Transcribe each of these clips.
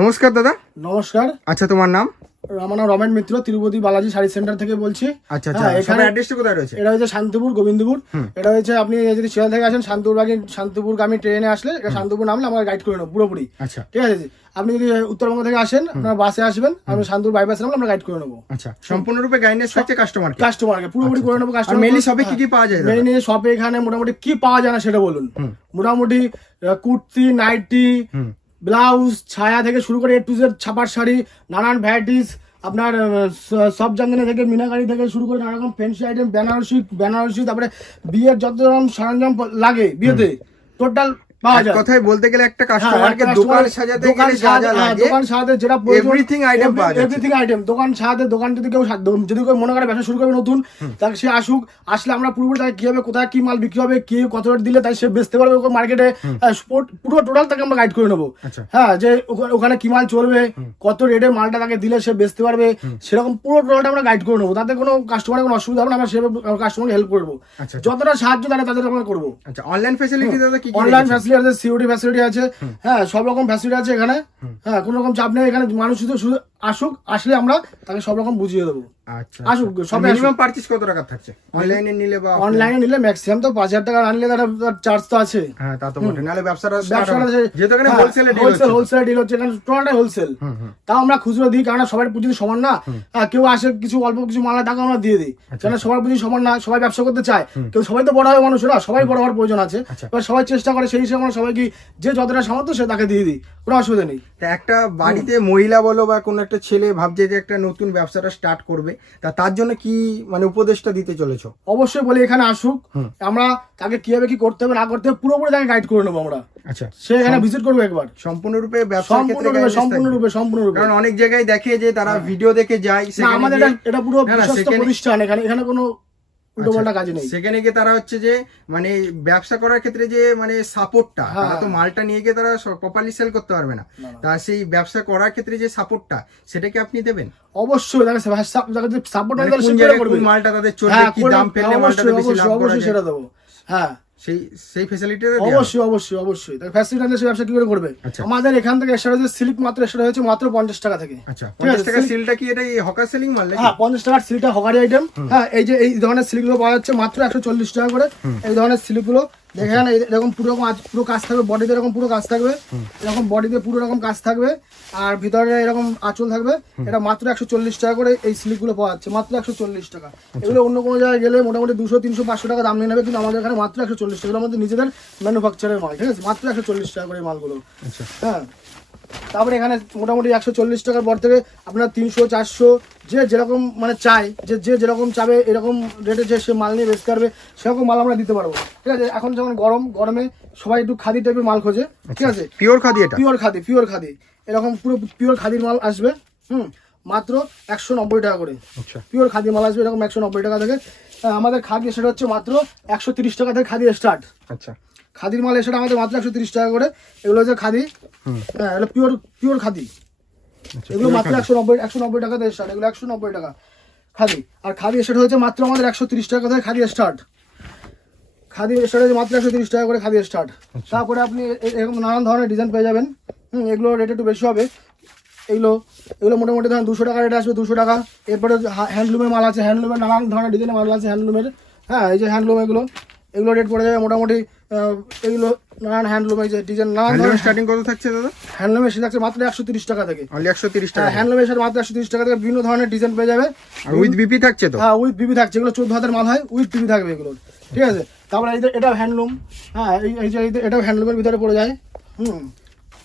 নমস্কার দাদা। নমস্কার। আচ্ছা তোমার নাম? আমার নাম রমেন মিত্র তিরুপতি বালাজি শাড়ি সেন্টার থেকে বলছি। আচ্ছা আচ্ছা। হ্যাঁ, এখানে অ্যাড্রেসটা কোথায় রয়েছে? এটা হচ্ছে শান্তিপুর গোবিন্দপুর। এটা হচ্ছে আপনি যদি শিয়াল থেকে আসেন শান্তিপুরগামী শান্তিপুরগামী ট্রেনে আসলে এটা শান্তিপুর নামলে আমরা গাইড করে নেব পুরোপুরি। আচ্ছা। ঠিক আছে? আপনি যদি উত্তরবঙ্গ থেকে আসেন আপনার বাসে আসবেন আমি শান্তিপুর বাইপাস নামলে আমরা গাইড করে নেব। আচ্ছা। সম্পূর্ণরূপে গাইডেন্স থাকছে কাস্টমার কাস্টমারকে পুরোপুরি করে নেব আর মেনলি সবে কি। কি পাওয়া যায় দাদা? মেইনলি শপে এখানে মোটামুটি কি পাওয়া যায় না সেটা বলুন। মোটামুটি কুর্তি নাইটি ব্লাউজ ছায়া থেকে শুরু করে এ টু জেড ছাপার শাড়ি নানান ভ্যারাইটিস আপনার সব জাঙ্গনে থেকে মিনাকারি থেকে শুরু করে নানা রকম ফ্যান্সি আইটেম বেনারসি বেনারসি তারপরে বিয়ের যত রকম সরঞ্জাম লাগে বিয়েতে টোটাল কথায় বলতে গেলে একটা হ্যাঁ, কাস্টমারকে দোকান সাজাতে দোকান গেলে যা যা সাজাতে- হ্যাঁ, লাগে দোকান সাজাতে যেটা everything item পাওয়া। এভরিথিং আইটেম দোকান সাজাতে দোকান যদি কেউ যদি কেউ মনে করে ব্যবসা শুরু করবে নতুন তাকে সে আসুক আসলে আমরা পুরোপুরি তাকে কি হবে কোথায় কি মাল বিক্রি হবে কি কত রেট দিলে তাই সে বেচতে পারবে মার্কেটে পুরো টোটাল তাকে আমরা গাইড করে নেব। আচ্ছা। হ্যাঁ যে ওখানে কি মাল চলবে কত রেটে মালটা তাকে দিলে সে বেচতে পারবে সেরকম পুরো টোটালটা আমরা গাইড করে নেব। তাতে কোনো কাস্টমারের কোনো অসুবিধা হবে না আমরা সেভাবে কাস্টমারকে হেল্প করব। যতটা সাহায্য তারা তাদের আমরা করব। আচ্ছা অনলাইন ফেসিলিটি দাদা কি অনলাইন? ফ্যাসিলিটি আছে সিওডি ফ্যাসিলিটি আছে। হ্যাঁ সব রকম ফ্যাসিলিটি আছে এখানে। হ্যাঁ কোনো রকম চাপ নেই। এখানে মানুষ শুধু শুধু আসুক আসলে আমরা তাকে সব রকম বুঝিয়ে দেবো। আচ্ছা আসুক, সবাই মিনিমাম পারচেজ কত টাকা থাকছে? অনলাইনে নিলে বা অনলাইনে নিলে ম্যাক্সিমাম তো পাঁচ হাজার টাকা আনলে তার চার্জ তো আছে। হ্যাঁ তা তো বটে। নাহলে ব্যবসাটা ব্যবসাটা যেহেতু এখানে হোলসেলে ডিল হোলসেল হচ্ছে। হোলসেল ডিল হচ্ছে। এখানে টোটালটাই হোলসেল তাও আমরা খুচরো দিই কারণ সবার পুঁজি সমান না। হ্যাঁ, কেউ আসে কিছু অল্প কিছু মালা টাকা আমরা দিয়ে দিই। আচ্ছা, কারণ সবার পুঁজি সমান না সবাই ব্যবসা করতে চায়। কেউ সবাই তো বড় হয় মানুষ না সবাই বড় হওয়ার প্রয়োজন আছে। আচ্ছা। এবার সবাই চেষ্টা করে সেই হিসেবে আমরা সবাই কি যে যতটা সামর্থ্য সে তাকে দিয়ে দিই। কোনো অসুবিধা নেই। একটা বাড়িতে মহিলা বলো বা কোনো একটা ছেলে ভাবছে যে একটা নতুন ব্যবসাটা স্টার্ট করবে। তা তার জন্য কি মানে উপদেশটা দিতে চলেছো? অবশ্যই বলি এখানে আসুক। আমরা তাকে কীভাবে কি করতে হবে না করতে হবে পুরোপুরি তাকে গাইড করে নেব আমরা। আচ্ছা। সে এখানে ভিজিট করবে একবার। সম্পূর্ণরূপে ব্যবসার ক্ষেত্রে সম্পূর্ণরূপে সম্পূর্ণরূপে। কারণ অনেক জায়গায় দেখে যে তারা ভিডিও দেখে যায় আমাদের এটা পুরো প্রতিষ্ঠান এখানে এখানে কোনো উল্টো পাল্টা কাজ নেই। সেখানে গিয়ে তারা হচ্ছে যে মানে ব্যবসা করার ক্ষেত্রে যে মানে সাপোর্টটা হ্যাঁ। তারা তো মালটা নিয়ে গিয়ে তারা প্রপারলি সেল করতে পারবে না। তা সেই ব্যবসা করার ক্ষেত্রে যে সাপোর্টটা সেটা কি আপনি দেবেন? অবশ্যই তাকে সাপোর্ট মানে না কোন দিলে সে জায়গায় করবে। কোন মালটা তাদের চলবে হ্যাঁ কি দাম পেলে মালটা বেশি লাভ করা যায়? সেটা দেবো। হ্যাঁ। সেই সেই ফ্যাসিলিটি অবশ্যই অবশ্যই অবশ্যই। তাকে ফ্যাসিলিটি আনলে ব্যবসা কি করে করবে? আচ্ছা। আমাদের এখান থেকে এক্সট্রা হয়েছে সিল্ক মাত্র এক্সট্রা হয়েছে মাত্র পঞ্চাশ টাকা থেকে। আচ্ছা পঞ্চাশ টাকা সিলটা কি এটা হকার সেলিং মাল হ্যাঁ পঞ্চাশ টাকার সিলটা হকারি আইটেম হ্যাঁ এই যে এই ধরনের সিল্কগুলো পাওয়া যাচ্ছে মাত্র একশো চল্লিশ টাকা করে। এই ধরনের সিল্কগুলো দেখেন এই- এরকম পুরো পুরো কাজ থাকবে বডিতে এরকম পুরো কাজ থাকবে এরকম বডিতে পুরো রকম কাজ থাকবে আর ভিতরে এরকম আঁচল থাকবে এটা মাত্র একশো চল্লিশ টাকা করে এই স্লিপগুলো পাওয়া যাচ্ছে মাত্র একশো চল্লিশ টাকা। এগুলো অন্য কোনো জায়গায় গেলে মোটামুটি দুশো তিনশো পাঁচশো টাকা দাম নিয়ে নেবে কিন্তু আমাদের এখানে মাত্র একশো চল্লিশ টাকা। আমাদের নিজেদের ম্যানুফ্যাকচারের মাল ঠিক আছে? মাত্র একশো চল্লিশ টাকা করে এই মালগুলো। আচ্ছা। হ্যাঁ। তারপরে এখানে মোটামুটি একশো চল্লিশ টাকার পর থেকে আপনার তিনশো চারশো যে যেরকম মানে চাই যে যে যেরকম চাবে এরকম রেটে যে সে মাল নিয়ে বেচতে পারবে সেরকম মাল আমরা দিতে পারব। ঠিক আছে? এখন যেমন গরম গরমে সবাই একটু খাদি টাইপের মাল খোঁজে ঠিক আছে? পিওর খাদি এটা? Pure khadi pure khadi. এরকম পুরো পিওর খাদির মাল আসবে হুম? মাত্র একশো নব্বই টাকা করে। আচ্ছা। পিওর খাদি মাল আসবে এরকম একশো নব্বই টাকা থেকে। আমাদের খাদি সেটা হচ্ছে মাত্র একশো তিরিশ টাকা থেকে খাদি স্টার্ট আচ্ছা। খাদির মাল এসে আমাদের মাত্র একশো তিরিশ টাকা করে। এগুলো হচ্ছে খাদি। হ্যাঁ এগুলো পিওর পিওর খাদি। আচ্ছা এগুলো মাত্র একশো নব্বই একশো নব্বই টাকা থেকে স্টার্ট এগুলো একশো নব্বই টাকা। খাদি। আর খাদি স্টার্ট হয়েছে মাত্র আমাদের একশো তিরিশ টাকা থেকে খাদি স্টার্ট খাদি স্টার্ট হয়েছে মাত্র একশো তিরিশ টাকা করে খাদি স্টার্ট তারপরে আপনি এরকম নানান ধরনের ডিজাইন পেয়ে যাবেন। হুম এগুলো রেট একটু বেশি হবে। এগুলো এগুলো মোটামুটি ধরেন দুশো টাকা রেট আসবে দুশো টাকা। এরপরে হ্যান্ডলুমের মাল আছে। হ্যান্ডলুমের নানান ধরনের ডিজাইনের মাল আছে হ্যান্ডলুমের হ্যাঁ এই যে হ্যান্ডলুম এগুলো। এগুলো রেট পড়ে যাবে মোটামুটি এগুলো নানান হ্যান্ডলুম এই যে ডিজাইন নানান ধরনের স্টার্টিং কত থাকছে দাদা? হ্যান্ডলুমের সেটা আছে মাত্র একশো তিরিশ টাকা থেকে। অনলি একশো তিরিশ টাকা হ্যান্ডলুমের সাথে মাত্র একশো তিরিশ টাকা থেকে বিভিন্ন ধরনের ডিজাইন পেয়ে যাবে। আর উইথ বিপি থাকছে তো? হ্যাঁ উইথ বিপি থাকছে এগুলো চোদ্দ হাতের মাল হয় উইথ বিবি থাকবে এগুলো। ঠিক আছে? তারপরে এই যে এটাও হ্যান্ডলুম হ্যাঁ এই এই যে এটাও হ্যান্ডলুমের ভিতরে পড়ে যায়। হুম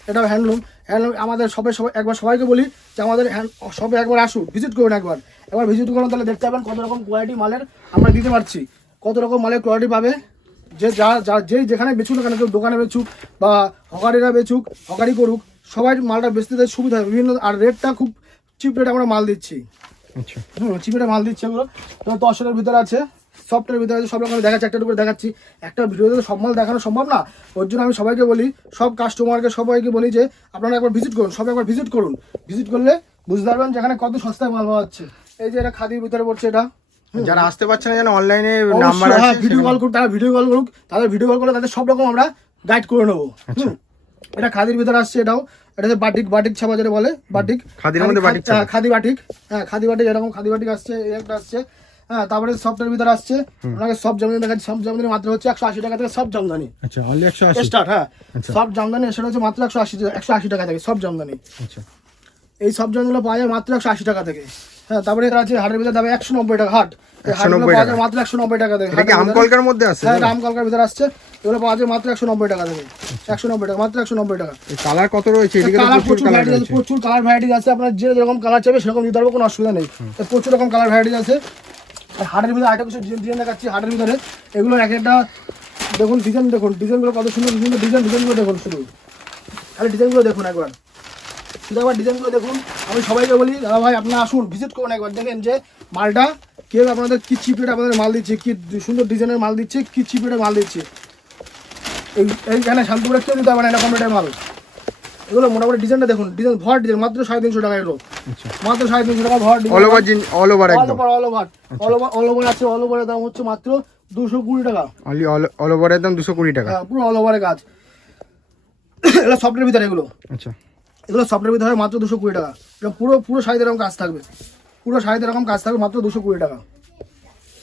এটাও হ্যান্ডলুম হ্যান্ডলুম আমাদের সবাই সবাই একবার সবাইকে বলি যে আমাদের হ্যান্ড সবে একবার আসুন ভিজিট করুন একবার। একবার ভিজিট করুন তাহলে দেখতে পাবেন কত রকম কোয়ালিটি মালের আমরা দিতে পারছি। কত রকম মালের কোয়ালিটি পাবে? যে যা যা যেই যেখানে বেচুক না কেন কেউ দোকানে বেচুক বা হকারিরা বেচুক হকারি করুক সবাই মালটা বেচতে দেয় সুবিধা হয়। বিভিন্ন আর রেটটা খুব চিপ রেটে আমরা মাল দিচ্ছি। আচ্ছা। হুম চিপিটা মাল দিচ্ছে এগুলো তো দশের ভিতরে আছে সফটের ভিতরে আছে সব রকম দেখাচ্ছি একটা করে দেখাচ্ছি। একটা ভিডিওতে সব মাল দেখানো সম্ভব না। ওর জন্য আমি সবাইকে বলি সব কাস্টমারকে সবাইকে বলি যে আপনারা একবার ভিজিট করুন সবাই একবার ভিজিট করুন। ভিজিট করলে বুঝতে পারবেন যে এখানে কত সস্তায় মাল পাওয়া যাচ্ছে। এই যে এটা খাদির ভিতরে পড়ছে এটা। যারা আসতে পারছে না যেন অনলাইনে নাম্বার হ্যাঁ আছে ভিডিও কল করুক তারা ভিডিও কল করুক তাদের ভিডিও কল করলে তাদের সব রকম আমরা গাইড করে নেব। আচ্ছা। এটা খাদির ভিতরে আসছে এটাও। এটা হচ্ছে বাটিক বাটিক ছাপা যেটা বলে বাটিক। খাদির মধ্যে বাটিক হ্যাঁ, খাদি বাটিক। হ্যাঁ খাদি বাটিক এরকম খাদি বাটিক আসছে একটা আসছে। হ্যাঁ তারপরে সফটের ভিতরে আসছে। আপনাকে সব জামদানি দেখাচ্ছি সব জামদানি মাত্র হচ্ছে একশো আশি টাকা থেকে সব জামদানি। আচ্ছা অনলি একশো আশি? স্টার্ট হ্যাঁ। আচ্ছা। সব জামদানি সেটা হচ্ছে মাত্র একশো আশি একশো আশি টাকা থেকে সব জামদানি। আচ্ছা। এই সব জামদানিগুলো পাওয়া যায় মাত্র একশো আশি টাকা থেকে। হ্যাঁ তারপরে আছে হাটের ভিতরে দামে একশো নব্বই টাকা হাট। এই 190 হাটগুলো পাওয়া যায় টাকা। মাত্র একশো নব্বই টাকা থেকে এটা হাটের ভিতরে- আমকলকার মধ্যে আছে? হ্যাঁ ভিতরে আসছে। এগুলো পাওয়া যায় মাত্র একশো নব্বই টাকা থেকে একশো নব্বই টাকা মাত্র একশো নব্বই টাকা। কালার কত রয়েছে? কালার প্রচুর আছে প্রচুর কালার ভ্যারাইটি আছে। আপনার যে যেরকম কালার চাইবে সেরকম দিতে পারব কোনো অসুবিধা নেই। প্রচুর রকম কালার ভ্যারাইটি আছে। আর হাটের ভিতরে আরেকটা কিছু ডিজাইন দেখাচ্ছি হাটের ভিতরে। এগুলো এক একটা দেখুন ডিজাইন দেখুন। ডিজাইনগুলো কত সুন্দর সুন্দর ডিজাইন ডিজাইনগুলো দেখুন শুধু। খালি ডিজাইনগুলো দেখুন একবার। শুধু একবার ডিজাইনগুলো দেখুন। আমি সবাইকে বলি দাদা ভাই আপনারা আসুন ভিজিট করুন একবার দেখেন যে মালটা কেউ আপনাদের কি চিপ রেটে আপনাদের মাল দিচ্ছে কি সুন্দর ডিজাইনের মাল দিচ্ছে কি চিপ রেটে মাল দিচ্ছে। এই এইখানে শান্তিপুরে কেউ দিতে পারে এরকম রেটের মাল? এগুলো মোটামুটি ডিজাইনটা দেখুন ডিজাইন ভর ডিজাইন মাত্র সাড়ে তিনশো টাকা এগুলো। আচ্ছা। মাত্র সাড়ে তিনশো টাকা ভর all over all over all একদম। Over all over all over all over আছে অল ওভারের দাম হচ্ছে মাত্র দুশো কুড়ি টাকা। অনলি অল ওভারের দাম দুশো কুড়ি টাকা। হ্যাঁ পুরো অল ওভারের কাজ। এগুলো সফটের ভিতরে এগুলো। আচ্ছা। এগুলো সফটের ভিতরে হয় মাত্র দুশো কুড়ি টাকা। এটা পুরো পুরো শাড়িতে এরকম কাজ থাকবে। পুরো শাড়িতে এরকম কাজ থাকবে মাত্র দুশো কুড়ি টাকা।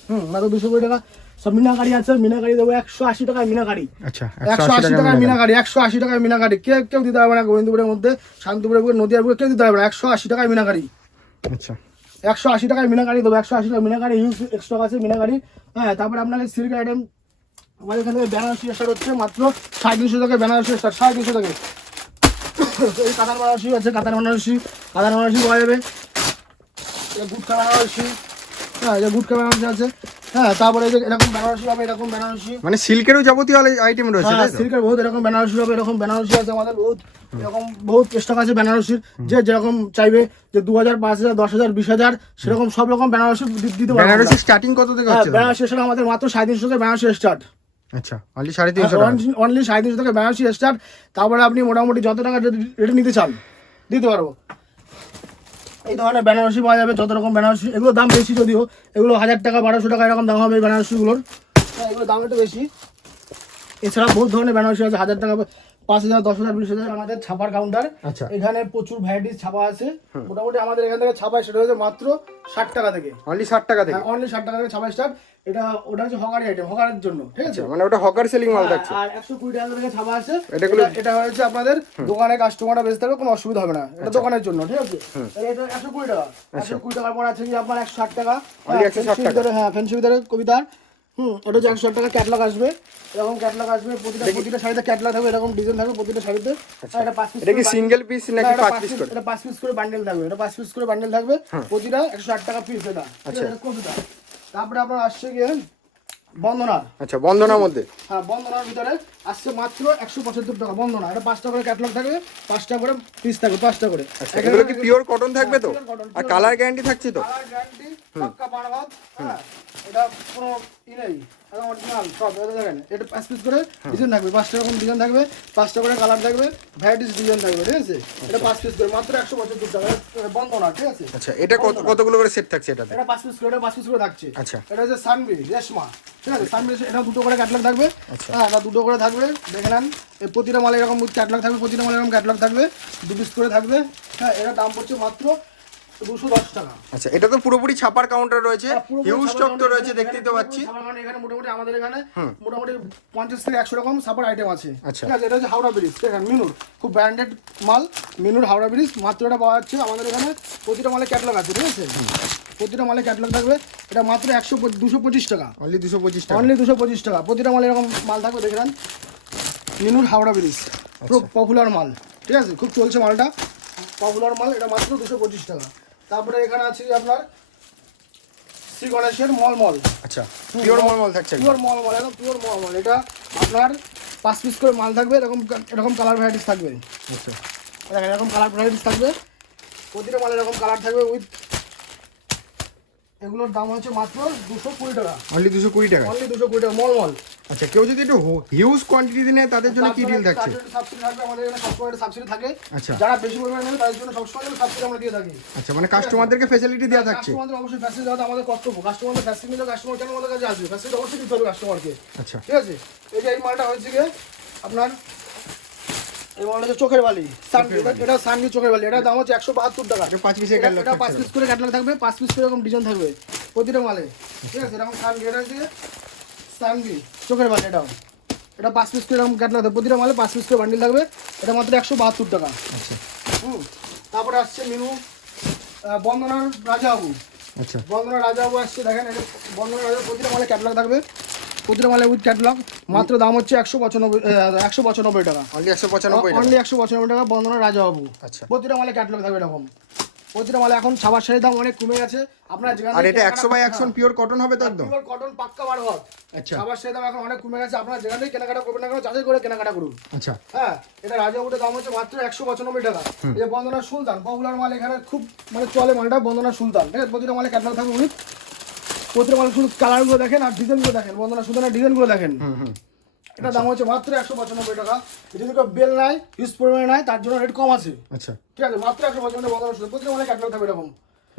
হুম মাত্র দুশো কুড়ি টাকা। সব মিনাকারি আছে মিনাকারি দেবো একশো আশি টাকায় মিনাকারি। আচ্ছা একশো আশি টাকায় মিনাকারি। একশো আশি টাকায় মিনাকারি। কেউ কেউ দিতে পারবে না গোবিন্দপুরের মধ্যে শান্তিপুরের বুকে নদীয়ার বুকে কেউ দিতে পারবে না। একশো আশি টাকায় মিনাকারি। আচ্ছা। একশো আশি টাকায় মিনাকারি দেবো একশো আশি টাকা মিনাকারি হিউজ এক্সট্রা আছে মিনাকারি। হ্যাঁ তারপরে আপনাকে সিল্ক আইটেম আমাদের এখান থেকে বেনারসি স্টার্ট হচ্ছে মাত্র সাড়ে তিনশো টাকা বেনারসি স্টার্ট সাড়ে তিনশো টাকা এই কাতার বেনারসি আছে কাতার বেনারসি কাতার বেনারসি পাওয়া যাবে। গুটকা বেনারসি। হ্যাঁ এই যে গুটকা বেনারসি আছে। হ্যাঁ তারপরে এই যে এরকম বেনারসি হবে এরকম বেনারসি। মানে সিল্কেরও যাবতীয় আইটেম রয়েছে হ্যাঁ সিল্কের বহুত এরকম বেনারসি হবে এরকম বেনারসি আছে আমাদের বহুত। এরকম বহুত স্টক আছে বেনারসির। যে যেরকম চাইবে যে দু হাজার পাঁচ হাজার দশ হাজার বিশ হাজার সেরকম সব রকম বেনারসি দিতে পারব বেনারসি স্টার্টিং কত থেকে হ্যাঁ হচ্ছে বেনারসি আমাদের মাত্র সাড়ে তিনশো থেকে বেনারসি স্টার্ট আচ্ছা অনলি সাড়ে তিনশো টাকা। অনলি সাড়ে তিনশো থেকে বেনারসি স্টার্ট তারপরে আপনি মোটামুটি যত টাকা রেটে নিতে চান দিতে পারব। এই ধরনের বেনারসি পাওয়া যাবে যত রকম বেনারসি এগুলো দাম বেশি যদিও এগুলো হাজার টাকা বারোশো টাকা এরকম দাম হবে বেনারসিগুলোর। হ্যাঁ এগুলো দাম একটু বেশি। এছাড়া বহুত ধরনের বেনারসি আছে হাজার টাকা পাঁচ হাজার দশ হাজার বিশ হাজার আমাদের ছাপার কাউন্টার আচ্ছা। এখানে প্রচুর ভ্যারাইটিস ছাপা আছে। মোটামুটি আমাদের এখান থেকে ছাপা সেটা হচ্ছে মাত্র ষাট টাকা থেকে। অনলি ষাট টাকা থেকে? অনলি ষাট টাকা থেকে ছাপা স্টার্ট এটা ওটা হচ্ছে হকারি আইটেম হকারের জন্য ঠিক আছে? মানে ওটা হকার সেলিং মাল থাকছে। আর একশো কুড়ি টাকা থেকে ছাপা আছে। এটা- এটা হচ্ছে আপনাদের দোকানে কাস্টমাররা বেচতে হবে কোনো অসুবিধা হবে না। এটা দোকানের জন্য ঠিক আছে? এটা একশো কুড়ি টাকা। একশো কুড়ি টাকার পর আছে কি আপনার একশো ষাট টাকা? Only 160 ফেন্সি হ্যাঁ ভিতরে কবিতার হুম এটা হচ্ছে একশো ষাট টাকা ক্যাটলগ আসবে এরকম ক্যাটলগ আসবে প্রতিটা প্রতিটা শাড়িতে ক্যাটলগ থাকবে এরকম ডিজাইন থাকবে প্রতিটা শাড়িতে। এটা পাঁচ পিস এটা কি সিঙ্গেল পিস নাকি পাঁচ পিস করে? এটা পাঁচ পিস করে বান্ডেল থাকবে এটা পাঁচ পিস করে বান্ডেল থাকবে প্রতিটা একশো ষাট টাকা পিস এটা। আচ্ছা। কবিতা। তারপরে আপনার আসছে গিয়ে বন্দনার আচ্ছা বন্ধনার মধ্যে? হ্যাঁ বন্দনার ভিতরে আসছে মাত্র একশো পঁচাত্তর টাকা বন্দনা। এটা পাঁচটা করে ক্যাটলগ থাকবে পাঁচটা করে পিস থাকবে পাঁচটা করে। আচ্ছা এগুলো কি পিওর কটন থাকবে তো? আর কালার গ্যারান্টি থাকছে তো? কালার গ্যারান্টি পাক্কা হ্যাঁ। এটা কোনো ই নেই একদম অরিজিনাল সব এটা দেখেন এটা পাঁচ পিস করে ডিজাইন থাকবে পাঁচটা রকম ডিজাইন থাকবে পাঁচটা করে কালার থাকবে ভ্যারাইটিস ডিজাইন থাকবে ঠিক আছে? এটা পাঁচ পিস করে মাত্র একশো পঁচাত্তর টাকা ঠিক আছে? আচ্ছা এটা কত কতগুলো করে সেট থাকছে এটা পাঁচ পিস করে এটা পাঁচ পিস করে থাকছে। আচ্ছা। এটা হচ্ছে সানবি রেশমা ঠিক আছে? সানবি এটা দুটো করে ক্যাটলগ থাকবে। আচ্ছা। হ্যাঁ এটা দুটো করে থাকবে দেখে নেন। প্রতিটা মালে এরকম ক্যাটলগ থাকবে প্রতিটা মালে এরকম ক্যাটলগ থাকবে দু পিস করে থাকবে। হ্যাঁ এটা দাম পড়ছে মাত্র দুশো দশ টাকা। আচ্ছা এটা তো পুরোপুরি ছাপার কাউন্টার রয়েছে হ্যাঁ, হিউজ স্টক তো রয়েছে দেখতেই তো পাচ্ছি। এখানে মোটামুটি আমাদের এখানে মোটামুটি পঞ্চাশ থেকে একশো রকম সাপার আইটেম আছে। আচ্ছা। ঠিক আছে এটা হচ্ছে হাওড়া ব্রিজ দেখেন মিনুর খুব ব্র্যান্ডেড মাল মিনুর হাওড়া ব্রিজ মাত্র এটা পাওয়া যাচ্ছে আমাদের এখানে প্রতিটা মালে ক্যাটলগ আছে ঠিক আছে? প্রতিটা মালে ক্যাটলগ থাকবে এটা মাত্র একশো দুশো পঁচিশ টাকা। অনলি দুশো পঁচিশ টাকা। অনলি দুশো পঁচিশ টাকা প্রতিটা মালে এরকম মাল থাকবে দেখে নেন। মিনুর হাওড়া ব্রিজ পুরো পপুলার মাল ঠিক আছে খুব চলছে মালটা। পপুলার মাল এটা মাত্র দুশো পঁচিশ টাকা। তারপরে এখানে আছে আপনার শ্রী গণেশের মল মল আচ্ছা পিওর মলমল থাকছে পিওর মল মল একদম পিওর মল মল এটা আপনার পাঁচ পিস করে মাল থাকবে এরকম এরকম কালার ভ্যারাইটিস থাকবে। আচ্ছা। এরকম কালার ভ্যারাইটিস থাকবে। প্রতিটা মাল এরকম কালার থাকবে উইথ এগুলোর দাম হচ্ছে মাত্র দুশো কুড়ি টাকা। অনলি দুশো কুড়ি টাকা? অনলি দুশো কুড়ি টাকা মল মল আচ্ছা কেউ যদি একটু হিউজ কোয়ান্টিটি নেয় তাদের জন্য কি ডিল থাকছে? সাবসিডি থাকবে আমাদের এখানে সবসময় সাবসিডি থাকে। আচ্ছা। যারা বেশি পরিমাণে নেবে তাদের জন্য সবসময় সাবসিডি আমরা দিয়ে থাকি। আচ্ছা মানে কাস্টমারদেরকে ফ্যাসিলিটি দেওয়া থাকছে? কাস্টমারদের অবশ্যই ফ্যাসিলিটি দেওয়া আমাদের কর্তব্য। কাস্টমারদের ফ্যাসিলিটি নিলে কাস্টমার কেন আমাদের কাছে আসবে? ফ্যাসিলিটি অবশ্যই দিতে হবে কাস্টমারকে আচ্ছা। ঠিক আছে? এই যে এই মালটা হচ্ছে গিয়ে আপনার মডেল হচ্ছে চোখের বালি। এটা সানভি চোখের বালি। এটা দাম হচ্ছে একশো বাহাত্তর টাকা। এটা পাঁচ পিসের এটা পাঁচ পিস করে ক্যাটালগ থাকবে। পাঁচ পিস করে এরকম ডিজাইন থাকবে প্রতিটা মালে। ঠিক আছে? এরকম সানভি এটা হচ্ছে সানভি চোখের বালি এটাও। এটা পাঁচ পিস করে এরকম ক্যাটালগ থাকবে। প্রতিটা মালে পাঁচ পিস করে বান্ডিল থাকবে। এটা মাত্র একশো বাহাত্তর টাকা। আচ্ছা। হুম? তারপরে আসছে মিনু বন্দনার রাজাবাবু। আচ্ছা। বন্দনা রাজাবাবু আসছে দেখেন এটা বন্দনা রাজা প্রতিটা মালে ক্যাটালগ থাকবে। প্রতিটা মালে উইথ ক্যাটালগ মাত্র দাম হচ্ছে একশো পঁচানব্বই একশো পঁচানব্বই টাকা। অনলি একশো পঁচানব্বই অনলি একশো পঁচানব্বই টাকা বন্দনা রাজাবাবু। আচ্ছা। প্রতিটা মালে ক্যাটালগ থাকবে এরকম। প্রতিটা মালে এখন সাবার শাড়ির দাম অনেক কমে গেছে। আপনার যেখানে আর এটা একশো বাই একশো পিওর কটন হবে তো একদম? কটন পাক্কা বারো হাত আচ্ছা। সাবার শাড়ির দাম এখন অনেক কমে গেছে। আপনারা যেখানে কেনাকাটা করবেন না কেন যাচাই করে কেনাকাটা করুন। আচ্ছা। হ্যাঁ এটা দাম হচ্ছে মাত্র একশো পঁচানব্বই টাকা। এই যে বন্দনা সুলতান পপুলার মাল এখানে খুব মানে চলে মালটা বন্দনা সুলতান। ঠিক আছে? প্রতিটা মালে ক্যাটালগ থাকবে উইথ প্রতিটা মালে শুধু কালারগুলো দেখেন আর ডিজাইনগুলো দেখেন। বন্দনা সুলতানের ডিজাইনগুলো দেখেন। এটা দাম হচ্ছে মাত্র একশো পঁচানব্বই টাকা। যদি কেউ বেল নাই ইউজ পরিমাণে নাই তার জন্য রেট কম আছে। আচ্ছা। ঠিক আছে মাত্র একশো পঁচানব্বই বন্দনা সুলতান প্রতিটা মালে ক্যাটালগ থাকবে এরকম।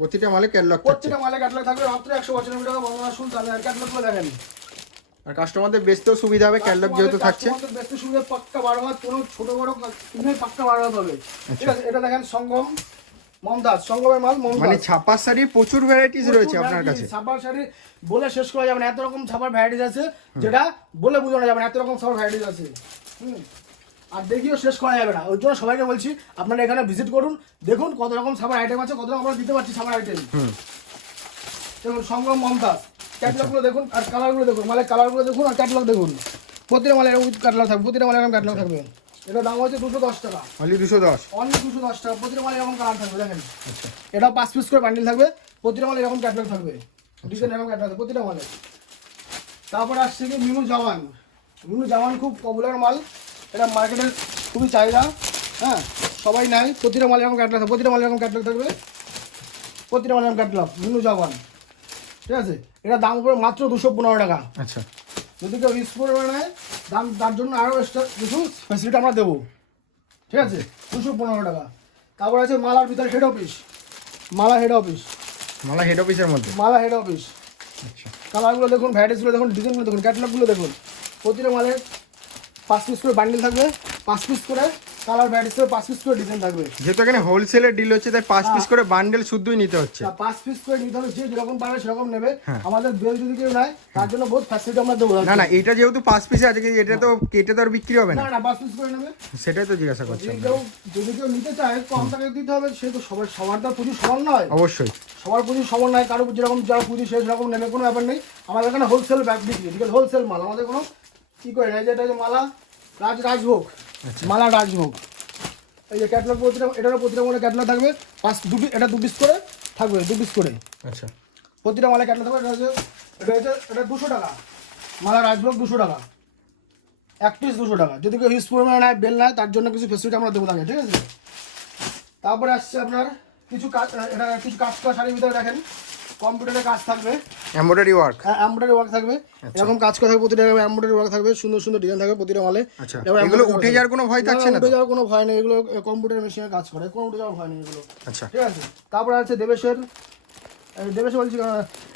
প্রতিটা মালে ক্যাটালগ প্রত্যেকটা মালে ক্যাটালগ থাকবে মাত্র একশো পঁচানব্বই টাকা বন্দনা সুলতান আর ক্যাটালগুলো দেখেন। আর কাস্টমারদের বেচতেও সুবিধা হবে ক্যাটালগ যেহেতু থাকছে। বেশি সুবিধা পাক্কা বারো হাত কোনো ছোট বড় পাক্কা বারো হাত হবে। ঠিক আছে এটা দেখেন সঙ্গম। সঙ্গমের মাল মানে শাড়ির প্রচুর ভ্যারাইটিস রয়েছে আপনার কাছে। শাড়ি বলে শেষ করা যাবে না এত রকম ছাপার ভ্যারাইটিস আছে যেটা বলে বোঝানো যাবে না এত রকম ছাপার ভ্যারাইটিস আছে। হুম। আর দেখিও শেষ করা যাবে না ওই জন্য সবাইকে বলছি আপনারা এখানে ভিজিট করুন দেখুন কত রকম ছাপার আইটেম আছে কত রকম আমরা দিতে পারছি ছাপার আইটেম দেখুন সঙ্গম মমতাজ ক্যাটলগুলো দেখুন আর কালারগুলো দেখুন মালের কালারগুলো দেখুন আর ক্যাটলগ দেখুন। প্রতিটা মালের উইথ ক্যাটলগ থাকবে প্রতিটা মালের এরকম ক্যাটলগ থাকবে। এটা দাম হচ্ছে দুশো দশ টাকা। অনলি দুশো দশ। অনলি দুশো দশ টাকা। প্রতিটা মালে এরকম কালার থাকবে দেখেন। আচ্ছা এটা পাঁচ পিস করে বান্ডিল থাকবে। প্রতিটা মালে এরকম ক্যাটলগ থাকবে। ডিজাইন এরকম ক্যাটলগ থাকবে প্রতিটা মালে। তারপরে আসছে কি মিনু জাওয়ান মিনু জাওয়ান খুব পপুলার মাল। এটা মার্কেটের খুবই চাহিদা। হ্যাঁ সবাই নেয়। প্রতিটা মালে এরকম ক্যাটলগ প্রতিটা মালে এরকম ক্যাটলগ থাকবে। প্রতিটা মালে এরকম ক্যাটলগ মিনু জাওয়ান ঠিক আছে? এটা দাম উপরে মাত্র দুশো পনেরো টাকা। আচ্ছা। যদি কেউ ইউজ করবে নেয় দাম তার জন্য আরও এক্সট্রা কিছু ফেসিলিটি আমরা দেবো। ঠিক আছে? দুশো পনেরো টাকা। তারপর আছে মালার ভিতরে হেড অফিস মালা হেড অফিস মালা হেড অফিসের মধ্যে? মালা হেড অফিস আচ্ছা। কালারগুলো দেখুন ভ্যারাইটিসগুলো দেখুন ডিজাইনগুলো দেখুন ক্যাটালগুলো দেখুন। প্রতিটা মালের পাঁচ পিস করে বান্ডিল থাকবে। পাঁচ পিস করে কালার ভ্যারাইটিস করে পাঁচ পিস করে ডিজাইন থাকবে। যেহেতু এখানে হোলসেলের ডিল হচ্ছে তাই পাঁচ পিস করে বান্ডেল শুদ্ধই নিতে হচ্ছে। পাঁচ পিস করে নিতে হবে যে যেরকম পারবে সেরকম নেবে। হ্যাঁ। আমাদের বেল যদি কেউ নেয় তার জন্য বহুত ফ্যাসিলিটি আমরা দেবো। না না এটা যেহেতু পাঁচ পিসে আছে এটা তো কেটে তো আর বিক্রি হবে না। না না পাঁচ পিস করে নেবে। সেটাই তো জিজ্ঞাসা করছি যদি কেউ নিতে চায় কম টাকা দিতে হবে সে তো সবার সবার তো পুঁজি সমান নয়। অবশ্যই। সবার পুঁজি সমান নয় কারও যেরকম যারা পুঁজি সে সেরকম নেবে কোনো ব্যাপার নেই। আমাদের এখানে হোলসেল ব্যাগ বিক্রি ঠিক আছে হোলসেল মাল আমাদের কোনো কি করে না এই এটা মালা রাজ রাজভোগ। মালা রাজভোগ এই যে ক্যাটলগ প্রতিটা এটারও প্রতিটা মালে ক্যাটলগ থাকবে। পাঁচ দু এটা দু পিস করে থাকবে দু পিস করে। আচ্ছা। প্রতিটা মালে ক্যাটলগ থাকবে এটা হচ্ছে এটা হচ্ছে এটা দুশো টাকা। মালা রাজভোগ দুশো টাকা। এক পিস দুশো টাকা। যদি কেউ হিউজ পরিমাণে নেয় বেল নেয় তার জন্য কিছু ফেসিলিটি আমরা দেবো তাকে ঠিক আছে? তারপরে আসছে আপনার কিছু কাজ এটা কিছু কাজ করা শাড়ির ভিতরে দেখেন। কম্পিউটারে কাজ থাকবে। এমব্রয়ডারি ওয়ার্ক এমব্রয়ডারি ওয়ার্ক থাকবে। এরকম কাজ করা থাকবে প্রতিটা এমব্রয়ডারি ওয়ার্ক থাকবে সুন্দর সুন্দর ডিজাইন থাকবে প্রতিটা মালে আচ্ছা। এগুলো উঠে যাওয়ার কোনো ভয় থাকছে না উঠে যাওয়ার কোনো ভয় নেই এগুলো কম্পিউটার মেশিনে কাজ করে কোনো উঠে যাওয়ার ভয় নেই এগুলো। আচ্ছা। ঠিক আছে? তারপরে আছে দেবেশের দেবেশ বলছি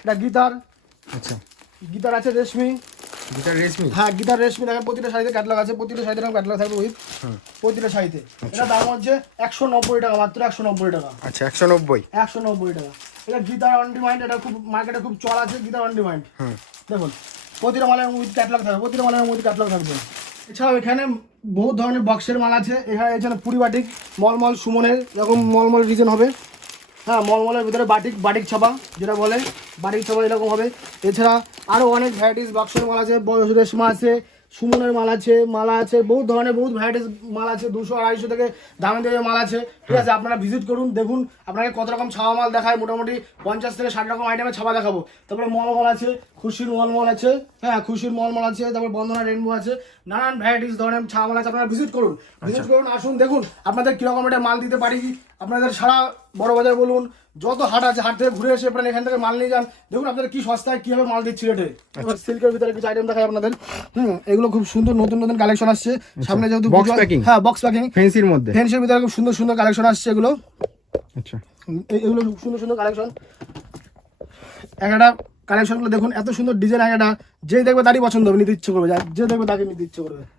এটা গীতার আচ্ছা। গীতার আছে রেশমি। রেশমি? হ্যাঁ গীতার রেশমি দেখেন প্রতিটা শাড়িতে ক্যাটলগ আছে প্রতিটা শাড়িতে ক্যাটলগ থাকবে উইথ প্রতিটা শাড়িতে। এটা দাম হচ্ছে একশো নব্বই টাকা মাত্র একশো নব্বই টাকা। আচ্ছা একশো নব্বই। একশো নব্বই টাকা। এটা গীতার অন ডিমান্ড এটা খুব মার্কেটে খুব চল আছে গীতার অন ডিমান্ড দেখুন প্রতিটা মালের উইথ ক্যাটলগ থাকবে প্রতিটা মালের উইথ ক্যাটলগ থাকবে। এছাড়াও এখানে বহু ধরনের বক্সের মাল আছে। এখানে এখানে পুরি বাটিক মলমল সুমনের এরকম মলমল ডিজাইন হবে। হ্যাঁ মলমলের ভিতরে বাটিক বাটিক ছাপা যেটা বলে বাটিক ছাপা এরকম হবে। এছাড়া আরও অনেক ভ্যারাইটিস বক্সের মাল আছে বয়স রেশমা আছে সুমনের মাল আছে মালা আছে বহু ধরনের বহুত ভ্যারাইটিস মাল আছে দুশো আড়াইশো থেকে দামে দামে মাল আছে। ঠিক আছে আপনারা ভিজিট করুন দেখুন আপনাকে কত রকম ছাওয়া মাল দেখায়। মোটামুটি পঞ্চাশ থেকে ষাট রকম আইটেমের ছাপা দেখাবো। তারপরে মলমল আছে খুশির মলমল আছে হ্যাঁ খুশির মলমল আছে তারপর বন্ধনা রেনবো আছে নানান ভ্যারাইটিস ধরনের ছাওয়া মাল আছে আপনারা ভিজিট করুন। ভিজিট করুন আসুন দেখুন আপনাদের কীরকম একটা মাল দিতে পারি। আপনাদের সারা বড় বাজার বলুন যত হাট আছে হাট থেকে ঘুরে এসে আপনারা এখান থেকে মাল নিয়ে যান। দেখুন আপনাদের কি সস্তায় কীভাবে মাল দিচ্ছি রেটে। এবার সিল্কের ভিতরে কিছু আইটেম দেখায় আপনাদের। হুম এগুলো খুব সুন্দর নতুন নতুন কালেকশন আসছে। সামনে যেহেতু পুজো- হ্যাঁ বক্স প্যাকিং ফেন্সির মধ্যে? ফেন্সির ভিতরে খুব সুন্দর সুন্দর কালেকশন আসছে এগুলো। আচ্ছা। এগুলো খুব সুন্দর সুন্দর কালেকশন একটা কালেকশনগুলো দেখুন এত সুন্দর ডিজাইন একটা যে দেখবে তারই পছন্দ হবে নিতে ইচ্ছে করবে। যা- যে দেখবে তাকে নিতে ইচ্ছে করবে।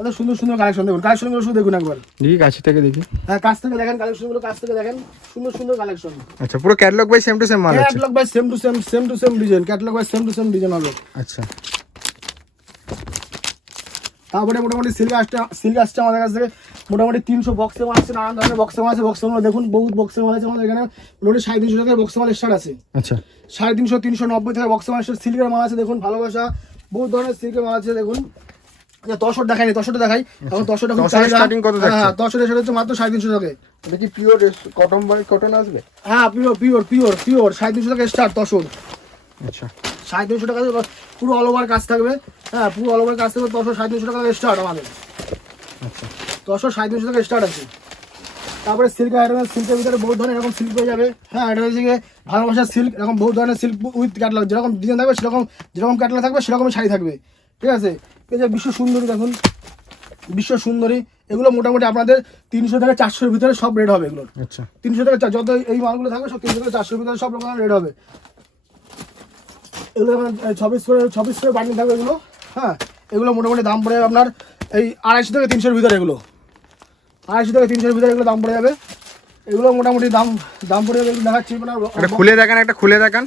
এত সুন্দর সুন্দর কালেকশন দেখুন। কালেকশনগুলো শুধু দেখুন একবার। দেখি কাছে থেকে দেখি। হ্যাঁ কাছ থেকে দেখেন কালেকশনগুলো কাছ থেকে দেখেন। সুন্দর সুন্দর কালেকশন আচ্ছা পুরো catalogue by same to same মাল catalogue by same to same same to same design catalogue by same to same design হবে। আচ্ছা। তারপরে মোটামুটি সিল্ক আসছে সিল্ক আমাদের কাছ থেকে। মোটামুটি তিনশো বক্সের মাল আছে নানান ধরনের বক্সের মাল আছে। বক্সের মাল দেখুন বহুত বক্সের মাল আছে আমাদের এখানে। মোটামুটি সাড়ে তিনশো টাকার বক্সের মাল স্টার্ট আছে। আচ্ছা। সাড়ে তিনশো তিনশো নব্বই থেকে বক্সের মাল স্টার্ট সিল্কের মাল আছে দেখুন ভালোবাসা। বহুত ধরনের সিল্কের মাল আছে দেখুন। আচ্ছা, দেখায়নি দেখাই। এখন starting কত হ্যাঁ? হ্যাঁ সেটা হচ্ছে মাত্র সাড়ে তিনশো টাকা পিওর কটন বাই কটন আসবে? হ্যাঁ পিওর পিওর পিওর পিওর সাড়ে তিনশো টাকা স্টার্ট আচ্ছা। সাড়ে তিনশো টাকা পুরো অল ওভার কাজ থাকবে। হ্যাঁ পুরো অল ওভার কাজ থাকবে সাড়ে তিনশো টাকা স্টার্ট আমাদের। আচ্ছা। দশশো সাড়ে তিনশো টাকা স্টার্ট আছে। তারপরে সিল্ক আইটেম সিল্কের ভিতরে বহু ধরনের এরকম সিল্ক পেয়ে যাবে। হ্যাঁ এটা হচ্ছে ভালোবাসার সিল্ক এরকম বহু ধরনের সিল্ক উইথ ক্যাটলগ যেরকম ডিজাইন থাকবে সেরকম যেরকম ক্যাটলগ থাকবে সেরকমই শাড়ি থাকবে। ঠিক আছে? এই যে বিশ্ব সুন্দরী দেখুন। বিশ্ব সুন্দরী। এগুলো মোটামুটি আপনাদের তিনশো থেকে চারশোর ভিতরে সব রেট হবে এগুলোর। আচ্ছা। তিনশো থেকে চার- যত এই মালগুলো থাকবে সব তিনশো থেকে চারশোর ভিতরে সব রকম রেট হবে। এগুলো ছবিশ করে ছবিশ করে বানিয়ে থাকবে এগুলো। হ্যাঁ এগুলো মোটামুটি দাম পড়ে যাবে আপনার এই আড়াইশো থেকে তিনশোর ভিতরে এগুলো। আড়াইশো থেকে তিনশোর ভিতরে এগুলো দাম পড়ে যাবে। এগুলো মোটামুটি দাম দাম পড়ে যাবে দেখাচ্ছি আপনার। এটা খুলে দেখান একটা খুলে দেখান।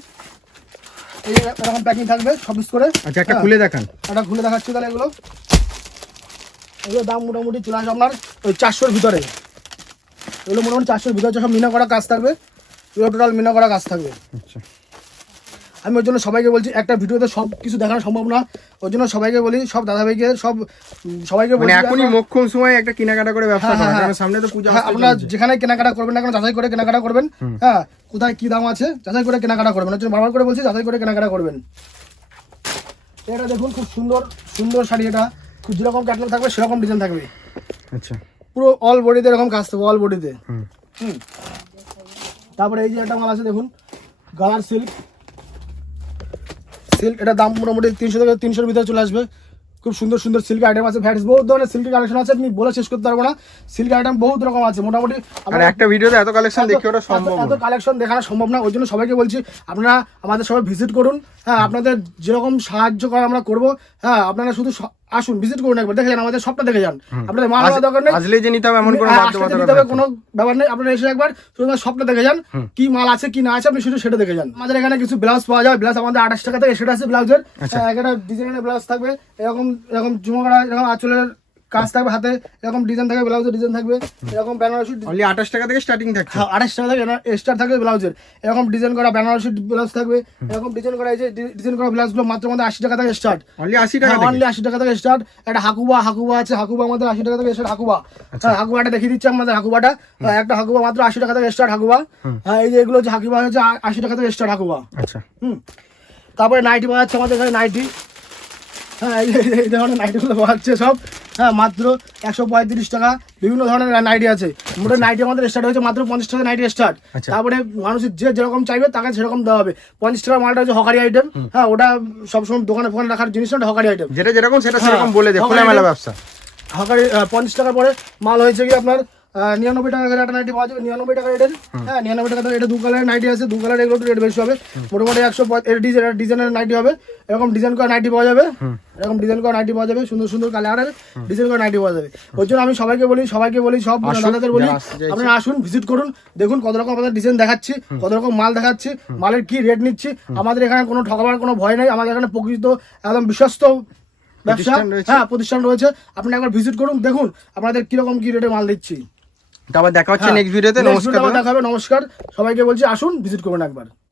এই এরকম প্যাকিং থাকবে ছবিশ করে। আচ্ছা একটা হ্যাঁ, খুলে দেখান। একটা খুলে দেখাচ্ছি তাহলে এগুলো। এগুলো দাম মোটামুটি চলে আসবে আপনার ওই চারশোর ভিতরে। এগুলো মোটামুটি চারশোর ভিতরে সব মিনা করা কাজ থাকবে। এগুলো টোটাল মিনা করা কাজ থাকবে। আচ্ছা। আমি ওই জন্য সবাইকে বলছি একটা ভিডিওতে সব কিছু দেখানো সম্ভব না। ওই জন্য সবাইকে বলি সব দাদাভাইকে সব সবাইকে বলি এখনই মোক্ষম সময় একটা কেনাকাটা করে ব্যবসা হ্যাঁ, করা হ্যাঁ, কারণ সামনে তো পূজা হ্যাঁ, আপনারা যেখানে কেনাকাটা করবেন না কেন যাচাই করে কেনাকাটা করবেন। হ্যাঁ কোথায় কি দাম আছে যাচাই করে কেনাকাটা করবেন। ওই জন্য বারবার করে বলছি যাচাই করে কেনাকাটা করবেন। এটা দেখুন খুব সুন্দর সুন্দর শাড়ি এটা। খুব যেরকম ক্যাটলগ থাকবে সেরকম ডিজাইন থাকবে। আচ্ছা। পুরো অল বডিতে এরকম কাজ থাকবে অল বডিতে হুম। হুম। তারপরে এই যে একটা মাল আছে দেখুন গালার সিল্ক সিল্ক এটা দাম মোটামুটি তিনশো থেকে তিনশোর ভিতরে চলে আসবে। খুব সুন্দর সুন্দর সিল্ক আইটেম আছে। ভ্যাটস বহুত ধরনের সিল্কের কালেকশন আছে আপনি বলে শেষ করতে পারব না। সিল্ক আইটেম বহুত রকম আছে মোটামুটি আর একটা ভিডিওতে এত কালেকশন দেখে ওটা সম্ভব এত কালেকশন দেখানো সম্ভব না ওই জন্য সবাইকে বলছি আপনারা আমাদের সবাই ভিজিট করুন। হ্যাঁ আপনাদের যেরকম সাহায্য করা আমরা করব হ্যাঁ আপনারা শুধু আসুন ভিজিট করুন একবার দেখে যান আমাদের সবটা দেখে যান। আপনাদের মাল দরকার নেই। আসলে যে নিতে হবে এমন কোনো হ্যাঁ, বাধ্যবাধকতা আসতে হবে কোনো ব্যাপার নেই আপনারা এসে একবার শুধু সবটা দেখে যান কি মাল আছে কি না আছে আপনি শুধু সেটা দেখে যান। আমাদের এখানে কিছু ব্লাউজ পাওয়া যায় ব্লাউজ আমাদের আঠাশ টাকা থেকে সেটা আছে ব্লাউজের। আচ্ছা। একটা ডিজাইনের ব্লাউজ থাকবে এরকম এরকম ঝুমকড়া এরকম আঁচলের কাজ থাকবে হাতে এরকম ডিজাইন থাকবে ব্লাউজের ডিজাইন থাকবে এরকম বেনারসি অনলি আঠাশ টাকা থেকে স্টার্টিং থাকছে। হ্যাঁ, আড়াইশো টাকা থেকে স্টার থাকবে ব্লাউজের এরকম ডিজাইন করা বেনারসি ব্লাউজ থাকবে এরকম ডিজাইন করা এই যে ডিজাইন করা ব্লাউজগুলো মাত্র আমাদের আশি টাকা থেকে স্টার্ট অনলি আশি টাকা অনলি আশি টাকা থেকে স্টার্ট একটা হাকুবা হাকুবা আছে হাকুবা আমাদের আশি টাকা থেকে স্টার্ট হাকুবা। আচ্ছা। হ্যাঁ হাকুবাটা দেখিয়ে দিচ্ছি আমাদের হাকুবাটা। হ্যাঁ, একটা হাকুবা মাত্র আশি টাকা থেকে স্টার্ট হাকুবা। হ্যাঁ এই যে এগুলো হচ্ছে হাকুবা হচ্ছে আশি টাকা থেকে স্টার্ট হাকুবা। আচ্ছা। হুম। তারপরে নাইটি পাওয়া যাচ্ছে আমাদের এখানে নাইটি। হ্যাঁ এই যে- এই ধরনের নাইটিগুলো যাচ্ছে সব। হ্যাঁ মাত্র একশো পঁয়ত্রিশ টাকা। বিভিন্ন ধরনের নাইটি আছে। মোটে নাইটি আমাদের স্টার্ট হয়েছে মাত্র পঞ্চাশ টাকা নাইটি স্টার্ট আচ্ছা। তারপরে মানুষের যে যেরকম চাইবে তাকে সেরকম দেওয়া হবে। পঞ্চাশ টাকা মালটা হচ্ছে হকারি আইটেম হ্যাঁ ওটা সবসময় দোকানে ফোকানে রাখার জিনিস না হকারি আইটেম যেটা যেরকম সেটা হ্যাঁ, সেরকম বলে দে সবাই খোলামেলা ব্যবসা। হকারি পঞ্চাশ টাকার পরে মাল হয়েছে কি আপনার? নিরানব্বই টাকা একটা নাইটি পাওয়া যাবে। নিরানব্বই টাকা রেটের। হ্যাঁ নিরানব্বই টাকা এটা দু কালারের নাইটি আছে দু কালার এগুলো রেট বেশি হবে। মোটামুটি একশো ডিজাইন ডিজাইনের নাইটি হবে। এরকম ডিজাইন করা নাইটি পাওয়া যাবে। এরকম ডিজাইন করা নাইটি পাওয়া যাবে সুন্দর সুন্দর কালারের ডিজাইন করা নাইটি পাওয়া যাবে। ওই জন্য আমি সবাইকে বলি সবাইকে বলি সব আসুন, দাদাদের বলি। আপনারা আসুন ভিজিট করুন দেখুন কত রকম আমাদের ডিজাইন দেখাচ্ছি কত রকম মাল দেখাচ্ছি মালের কি রেট নিচ্ছি আমাদের এখানে কোনো ঠকাবার কোনো ভয় নেই আমাদের এখানে প্রকৃত একদম বিশ্বস্ত ব্যবসা। হ্যাঁ প্রতিষ্ঠান রয়েছে। আপনি একবার ভিজিট করুন দেখুন আপনাদের কীরকম কি রেটে মাল দিচ্ছি। তারপর দেখা হচ্ছে হ্যাঁ, নেক্সট ভিডিওতে নমস্কার দেখাবে তে দেখা হবে। নমস্কার। সবাইকে বলছি আসুন ভিজিট করবেন একবার।